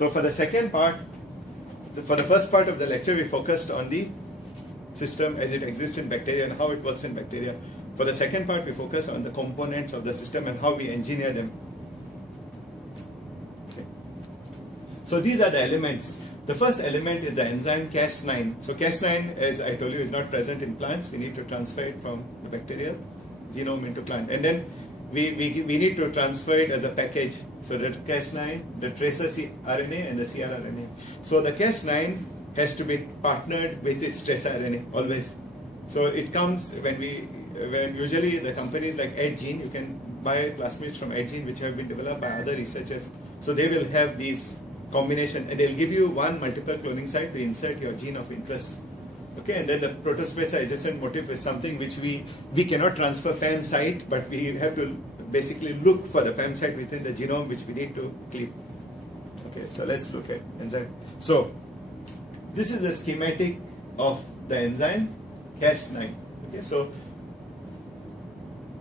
So for the second part, for the first part of the lecture, we focused on the system as it exists in bacteria and how it works in bacteria. For the second part, we focus on the components of the system and how we engineer them. Okay. So these are the elements. The first element is the enzyme Cas9. So Cas9, as I told you, is not present in plants. We need to transfer it from the bacterial genome into plant. And then we need to transfer it as a package. So the Cas9, the tracer RNA and the cRNA. So the Cas9 has to be partnered with its tracer RNA always. So it comes when usually the companies like AdGene, you can buy plasmids from AdGene which have been developed by other researchers. So they will have these combination and they'll give you one multiple cloning site to insert your gene of interest. Okay, and then the Protospacer adjacent motif is something which we cannot transfer PAM site, but we have to basically look for the PAM site within the genome which we need to cleave. Okay, so let's look at enzyme. So this is the schematic of the enzyme Cas9. Okay, so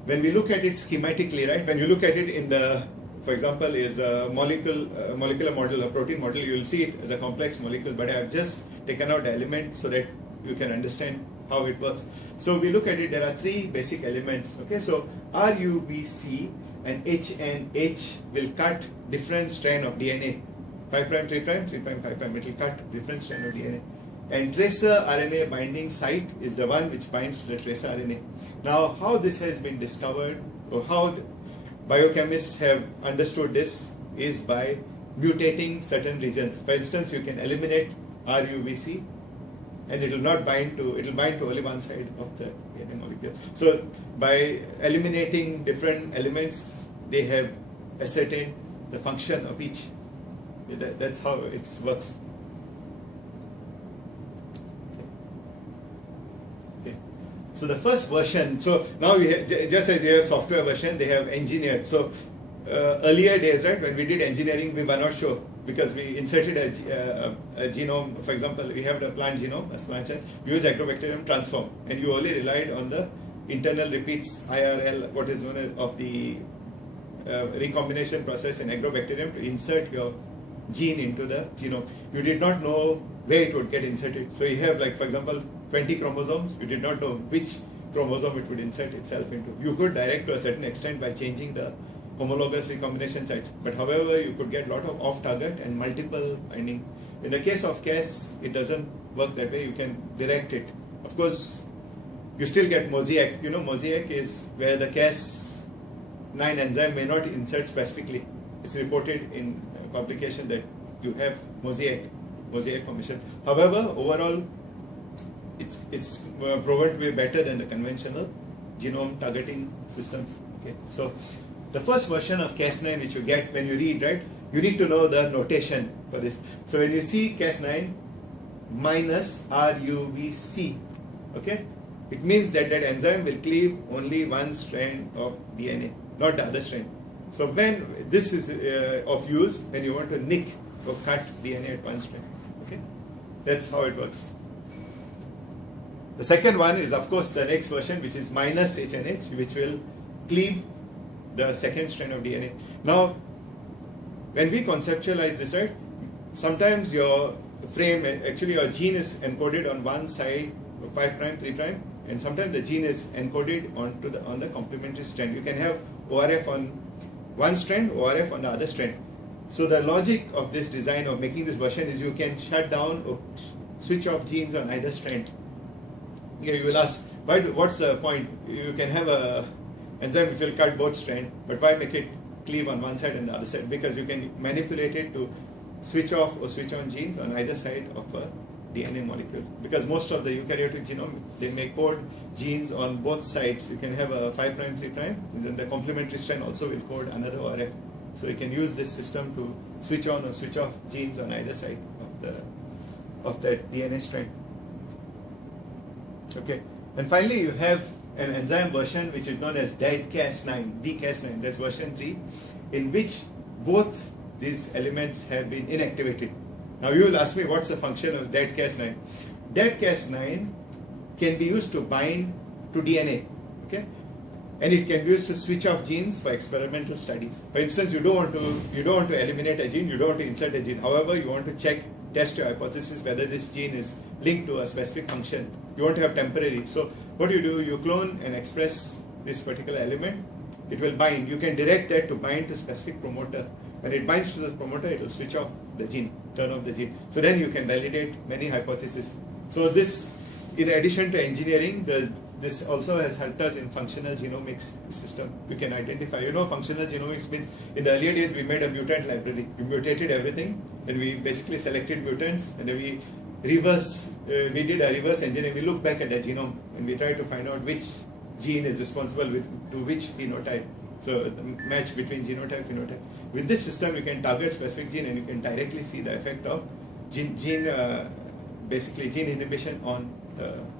when we look at it schematically, right, when you look at it in the, for example, is a molecular model, a protein model, you will see it as a complex molecule, but I have just taken out the element so that you can understand how it works. So we look at it, there are three basic elements. Okay, so RUBC and HNH will cut different strand of DNA. 5' 3', 3', 5', it will cut different strand of DNA. And tracer RNA binding site is the one which binds to the tracer RNA. Now, how this has been discovered, or how biochemists have understood this, is by mutating certain regions. For instance, you can eliminate RUBC and it will not bind to, it will bind to only one side of the DNA molecule. So by eliminating different elements, they have ascertained the function of each. That's how it works. Okay. So the first version, so now we have, just as you have software version, they have engineered. So earlier days, right, when we did engineering, we were not sure because we inserted a genome. For example, we have the plant genome, as plant cell, we use agrobacterium transform, and you only relied on the internal repeats, IRL, what is known as of the recombination process in agrobacterium to insert your gene into the genome. You did not know where it would get inserted. So you have, like, for example, 20 chromosomes, you did not know which chromosome it would insert itself into. You could direct to a certain extent by changing the homologous recombination sites, but however you could get a lot of off-target and multiple binding. In the case of Cas, it doesn't work that way. You can direct it. Of course, you still get mosaic. You know, mosaic is where the Cas9 enzyme may not insert specifically. It's reported in publication that you have mosaic formation. However, overall, it's proven to be better than the conventional genome targeting systems. Okay, so the first version of Cas9 which you get when you read, right, you need to know the notation for this. So when you see Cas9 minus RUBC, okay, it means that that enzyme will cleave only one strand of DNA, not the other strand. So when this is of use when you want to nick or cut DNA at one strand, okay, that's how it works. The second one is, of course, the next version, which is minus HNH, which will cleave the second strand of DNA. Now, when we conceptualize this, right, sometimes your frame, actually your gene is encoded on one side, 5', 3', and sometimes the gene is encoded on the complementary strand. You can have ORF on one strand, ORF on the other strand. So the logic of this design of making this version is you can shut down or switch off genes on either strand. Okay, you will ask, what's the point? You can have a enzyme which will cut both strands, but why make it cleave on one side and the other side? Because you can manipulate it to switch off or switch on genes on either side of a DNA molecule. Because most of the eukaryotic genome, they may code genes on both sides. You can have a 5', 3', and then the complementary strand also will code another ORF. So you can use this system to switch on or switch off genes on either side of the DNA strand. Okay, and finally you have an enzyme version which is known as dead Cas9, dCas9, that's version 3, in which both these elements have been inactivated. Now you will ask me, what's the function of dead Cas9? Dead Cas9 can be used to bind to DNA. Okay, and it can be used to switch off genes for experimental studies. For instance, you don't want to eliminate a gene, you don't want to insert a gene. However, you want to test your hypothesis whether this gene is linked to a specific function. You want to have temporary. So what you do, you clone and express this particular element. It will bind. You can direct that to bind to specific promoter. When it binds to the promoter, it will switch off the gene, turn off the gene. So then you can validate many hypotheses. So this, in addition to engineering, this also has helped us in functional genomics system. We can identify, functional genomics means in the earlier days we made a mutant library. We mutated everything, and we basically selected mutants, and then we did a reverse engineering. We look back at the genome and we try to find out which gene is responsible to which phenotype. So the match between genotype, phenotype. With this system, you can target specific gene and you can directly see the effect of gene inhibition on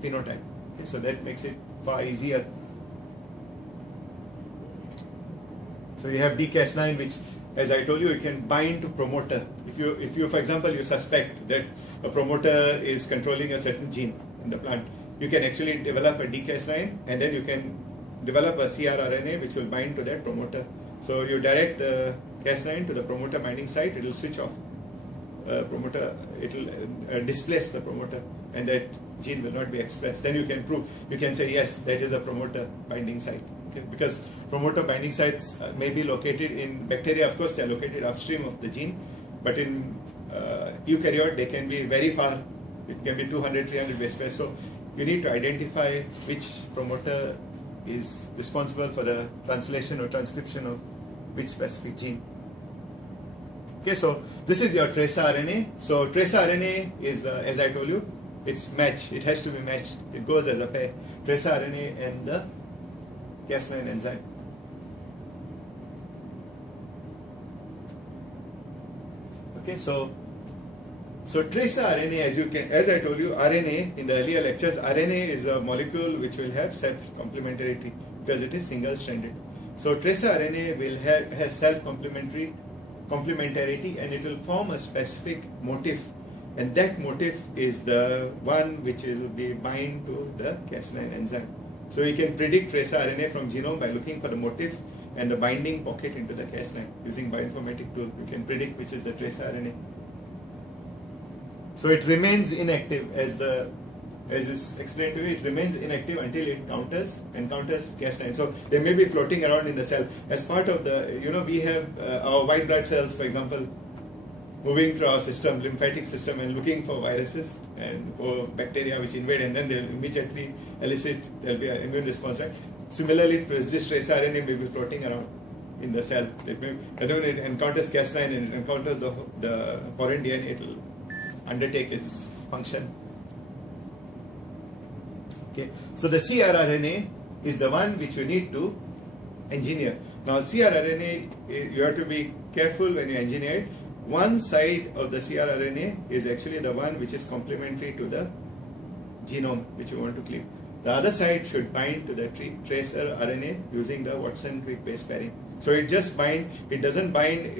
phenotype. Okay, so that makes it far easier. So you have dCas9, which, as I told you, you can bind to promoter. If you, for example, you suspect that a promoter is controlling a certain gene in the plant, you can actually develop a dCas9, and then you can develop a cRNA which will bind to that promoter. So you direct the Cas9 to the promoter binding site, it will switch off promoter, it will displace the promoter, and that gene will not be expressed. Then you can prove, you can say yes, that is a promoter binding site. Okay? Because promoter binding sites may be located in bacteria, of course they are located upstream of the gene, but in eukaryote they can be very far, it can be 200, 300 base pairs. So you need to identify which promoter is responsible for the translation or transcription of which specific gene. Okay, so this is your tracer RNA. So tracer RNA is, as I told you, it's matched. It has to be matched. It goes as a pair. Tracer RNA and the Cas9 enzyme. Okay, so tracer RNA, as I told you, RNA in the earlier lectures, RNA is a molecule which will have self-complementarity because it is single-stranded. So tracer RNA has self-complementarity, and it will form a specific motif, and that motif is the one which will be bind to the Cas9 enzyme. So you can predict tracer RNA from genome by looking for the motif and the binding pocket into the Cas9 using bioinformatic tool. You can predict which is the tracer RNA. So it remains inactive, as is explained to you, it remains inactive until it encounters Cas9. So they may be floating around in the cell. As part of the, we have our white blood cells, for example, moving through our system, lymphatic system, and looking for viruses or bacteria which invade, and then they'll immediately elicit, there'll be an immune response, right? Similarly, this tracer RNA may be floating around in the cell. When it encounters Cas9 and it encounters the foreign DNA, it will undertake its function. Okay, so the cRNA is the one which you need to engineer. Now cRNA, you have to be careful when you engineer it. One side of the cRNA is actually the one which is complementary to the genome which you want to cleave. The other side should bind to the tracer RNA using the Watson-Crick base pairing. So it just binds, it doesn't bind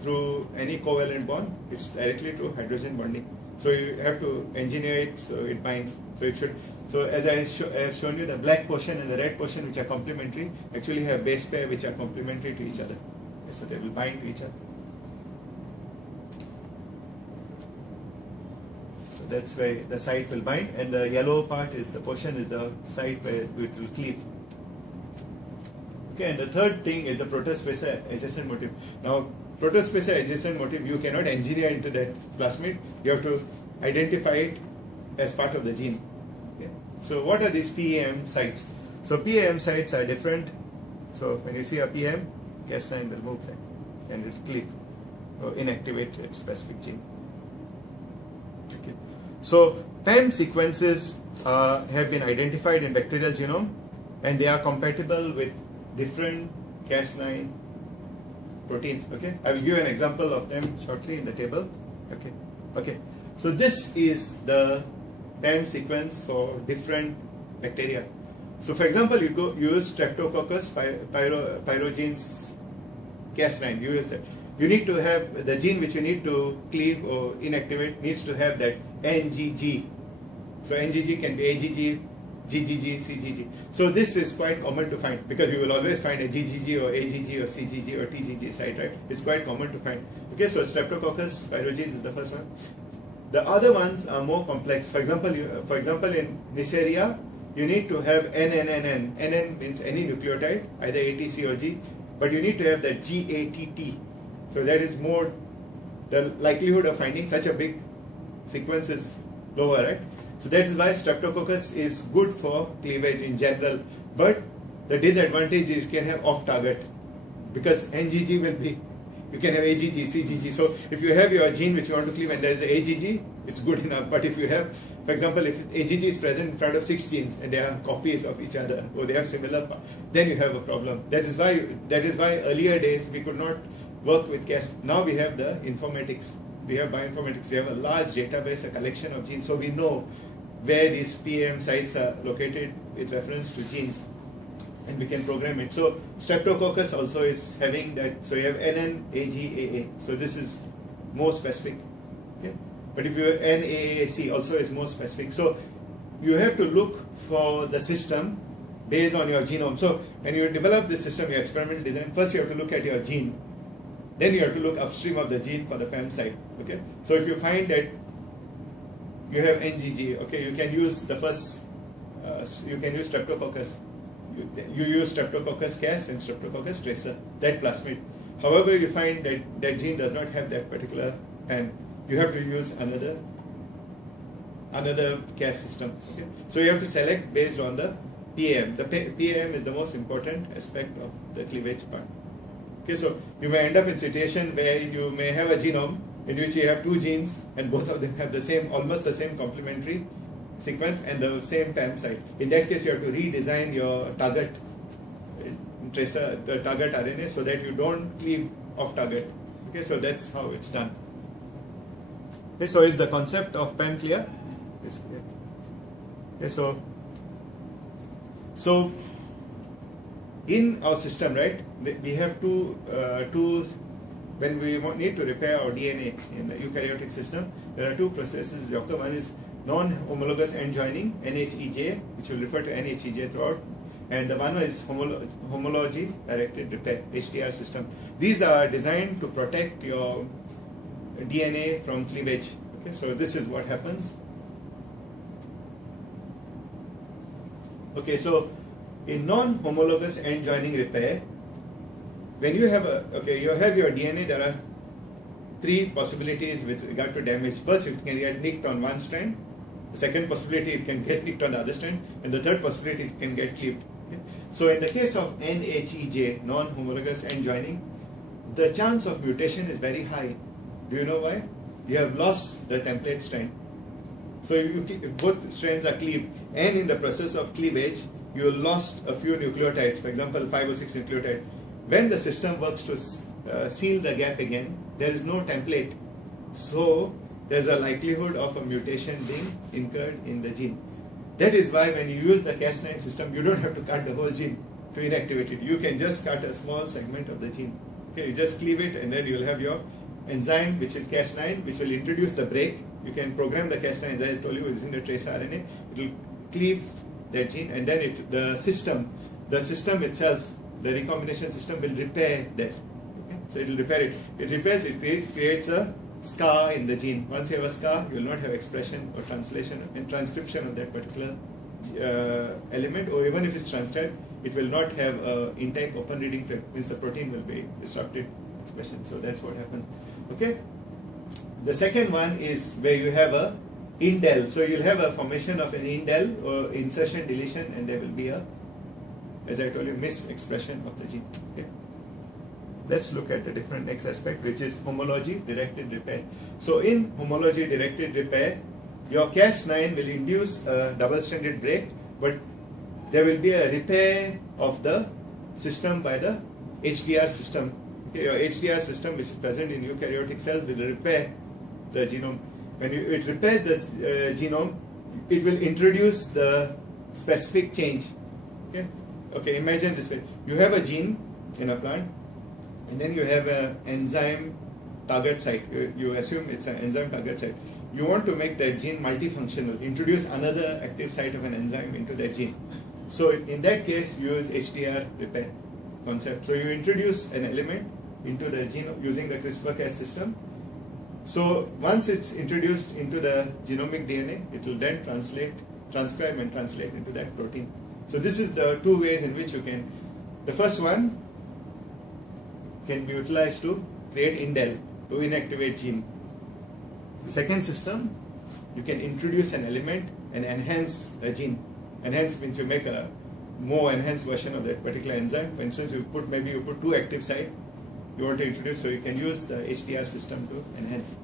through any covalent bond, it's directly through hydrogen bonding. So you have to engineer it so it binds. So it should, so as I have shown you, the black portion and the red portion which are complementary actually have base pair which are complementary to each other. So they will bind to each other. So that's where the site will bind, and the yellow part is the portion is the site where it will cleave. Okay, and the third thing is the Protospacer adjacent motif. Now, Protospacer adjacent motif, you cannot engineer into that plasmid. You have to identify it as part of the gene. Okay. So, what are these PAM sites? So, PAM sites are different. So, when you see a PAM, Cas9 will move there and it will cleave or inactivate its specific gene. Okay. So, PAM sequences have been identified in bacterial genome, and they are compatible with different Cas9 proteins. Okay, I will give an example of them shortly in the table. Okay. So this is the PAM sequence for different bacteria. So for example, you use Streptococcus pyogenes Cas9. You use that. You need to have the gene which you need to cleave or inactivate needs to have that NGG. So NGG can be AGG, GGG, CGG. So this is quite common to find, because you will always find a GGG or AGG or CGG or TGG site, right? It's quite common to find. Okay, so Streptococcus pyogenes is the first one. The other ones are more complex. For example, in Neisseria, you need to have NNNN. NN means any nucleotide, either ATC or G, but you need to have that GATT. So that is more, the likelihood of finding such a big sequence is lower, right? So that is why Streptococcus is good for cleavage in general, but the disadvantage is you can have off-target, because NGG will be, you can have AGG, CGG. So if you have your gene which you want to cleave and there is a AGG, it's good enough. But if you have, for example, if AGG is present in front of 6 genes and they are copies of each other, or they have similar, then you have a problem. That is why earlier days we could not work with Cas. Now we have the informatics. We have bioinformatics. We have a large database, a collection of genes, so we know where these PAM sites are located with reference to genes, and we can program it. So Streptococcus also is having that. So you have NN, AG, AA. So this is more specific. Okay? But if you have NAAC also is more specific. So you have to look for the system based on your genome. So when you develop this system, your experimental design, first you have to look at your gene. Then you have to look upstream of the gene for the PAM site. Okay? So if you find that you have NGG, okay, you can use the first, you can use Streptococcus. You use Streptococcus cas and Streptococcus tracer, that plasmid. However, you find that that gene does not have that particular PAM, you have to use another cas system. Okay? So you have to select based on the PAM. The PAM is the most important aspect of the cleavage part. Okay, so you may end up in a situation where you may have a genome in which you have 2 genes and both of them have the same, almost the same complementary sequence and the same PAM site. In that case, you have to redesign your target tracer, the target RNA, so that you don't cleave off target. Okay, so that's how it's done. Okay, so is the concept of PAM clear? It's clear. Okay, so in our system, right, we have two when we need to repair our DNA in the eukaryotic system, there are 2 processes which occur. One is non-homologous end joining, NHEJ, which will refer to NHEJ throughout, and the one is homology directed repair, HDR system. These are designed to protect your DNA from cleavage. Okay, so this is what happens. Okay, so in non-homologous end joining repair, when you have you have your DNA, there are 3 possibilities with regard to damage. First, you can get nicked on one strand. The second possibility, it can get nicked on the other strand, and the third possibility, it can get cleaved. Okay? So in the case of NHEJ, non-homologous end joining, the chance of mutation is very high. Do you know why? You have lost the template strand. So if both strands are cleaved, and in the process of cleavage, you lost a few nucleotides, for example, 5 or 6 nucleotides. When the system works to seal the gap again, there is no template. So there's a likelihood of a mutation being incurred in the gene. That is why when you use the Cas9 system, you don't have to cut the whole gene to inactivate it. You can just cut a small segment of the gene. Okay, you just cleave it, and then you'll have your enzyme, which is Cas9, which will introduce the break. You can program the Cas9, as I told you, using the trace RNA. It will cleave that gene, and then the system itself, the recombination system will repair that. Okay? So it will repair it. It repairs it, creates a scar in the gene. Once you have a scar, you will not have expression or translation and transcription of that particular element, or even if it's transcribed, it will not have an intact open reading frame, means the protein will be disrupted expression. So that's what happens. Okay. The second one is where you have a indel. So you'll have a formation of an indel or insertion deletion, and there will be a, as I told you, misexpression of the gene. Okay. Let's look at the different next aspect, which is homology directed repair. So in homology directed repair, your Cas9 will induce a double-stranded break, but there will be a repair of the system by the HDR system. Okay, your HDR system, which is present in eukaryotic cells, will repair the genome. When it repairs the genome, it will introduce the specific change. Okay, okay. Imagine this way: you have a gene in a plant, and then you have an enzyme target site. You assume it's an enzyme target site. you want to make that gene multifunctional, introduce another active site of an enzyme into that gene. So in that case, you use HTR repair concept. So you introduce an element into the gene using the CRISPR-Cas system. So once it's introduced into the genomic DNA, it will then transcribe and translate into that protein. So this is the two ways in which you can. The first one can be utilized to create indel, to inactivate gene. The second system, you can introduce an element and enhance a gene. Enhance means you make a more enhanced version of that particular enzyme. For instance, maybe you put two active sites you want to introduce, so you can use the HTR system to enhance.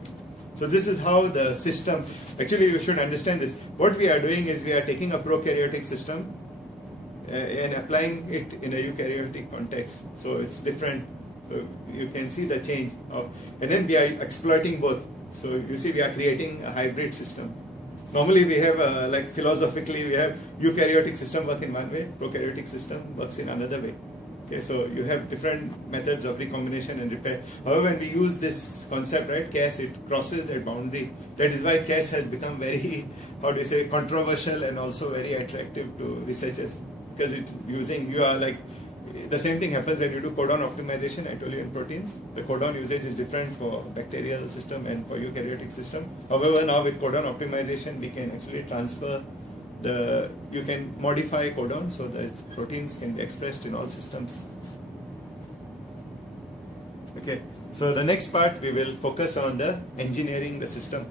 So this is how the system, actually you should understand this. What we are doing is we are taking a prokaryotic system and applying it in a eukaryotic context. So it's different. So you can see the change and then we are exploiting both. So you see we are creating a hybrid system. Normally we have, like philosophically, we have eukaryotic system work in one way, prokaryotic system works in another way. Okay, so you have different methods of recombination and repair. However, when we use this concept, right, Cas, it crosses that boundary. That is why Cas has become very, how do you say, controversial and also very attractive to researchers. Because you are like, the same thing happens when you do codon optimization, I told you in proteins. The codon usage is different for bacterial system and for eukaryotic system. However, now with codon optimization, we can actually transfer you can modify codon so that proteins can be expressed in all systems. Okay, so the next part we will focus on the engineering the system.